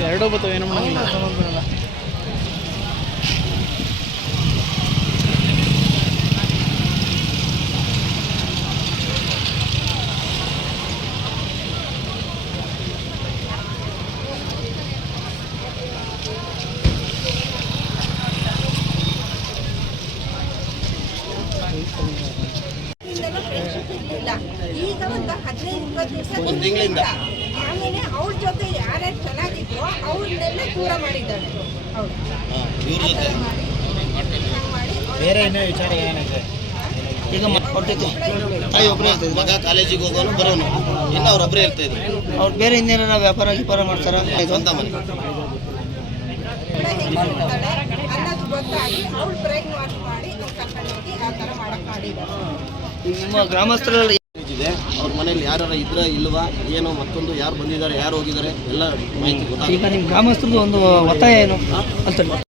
ಕೆಟ್ಟೋಗ್ಬತ್ತವ ಏನು ಮಾಡಂಗಿಲ್ಲ. ಈಗ ಒಂದು ಹದಿನೈದು ಇಪ್ಪತ್ತು ದಿವಸ ಒಂದ್ ತಿಂಗ್ಳಿಂದ. ಆಮೇಲೆ ಅವಳ ಜೊತೆ ಯಾರ್ಯಾರು ಚೆನ್ನಾಗಿದ್ರೋ ಅವ್ರನ್ನೆಲ್ಲ ದೂರ ಮಾಡಿದ್ದಾರೆ. ಹೌದು. ಬೇರೆ ಇನ್ನೂ ವಿಚಾರ ಏನಿದೆ ಈಗ ಹೊಟ್ಟೈತಿ ತಾಯಿ ಒಬ್ಬರೇ ಇರ್ತಿದ್ರು ಮಗ ಕಾಲೇಜಿಗೆ ಹೋಗೋನು ಬರೋನು. ಇನ್ನು ಅವ್ರೊಬ್ಬರೇ ಇರ್ತಾ ಇದ್ರು ಅವ್ರು ಬೇರೆ ಇನ್ನೇನಾರ ವ್ಯಾಪಾರ ವ್ಯಾಪಾರ ಮಾಡ್ತಾರ? ಸ್ವಂತ ಮನೆ. ಕೂಡ ಹೆಂಗಿರ್ತಾಳೆ ಅನ್ನೋದು ಗೊತ್ತಾಗಿ ಅವಳು ಬ್ರೈನ್ ಮಾಡಿ ಅವ್ಳು ಕರ್ಕೊಂಡು ಹೋಗಿ ಆ ಥರ ಮಾಡಕ್ ಮಾಡಿದ್ದಾಳೆ ನಿಮ್ಮ ಗ್ರಾಮಸ್ಥರಲ್ಲಿ ಮನೇಲಿ ಯಾರು ಇದ್ರ ಇಲ್ವಾ, ಏನೋ ಮತ್ತೊಂದು ಯಾರು ಬಂದಿದ್ದಾರೆ, ಯಾರು ಹೋಗಿದ್ದಾರೆ, ಎಲ್ಲ ಮಾಹಿತಿ ಗೊತ್ತಾಗುತ್ತೆ. ಗ್ರಾಮಸ್ಥರದ್ದು ಒಂದು ಒತ್ತಾಯ ಏನು ಅಂತ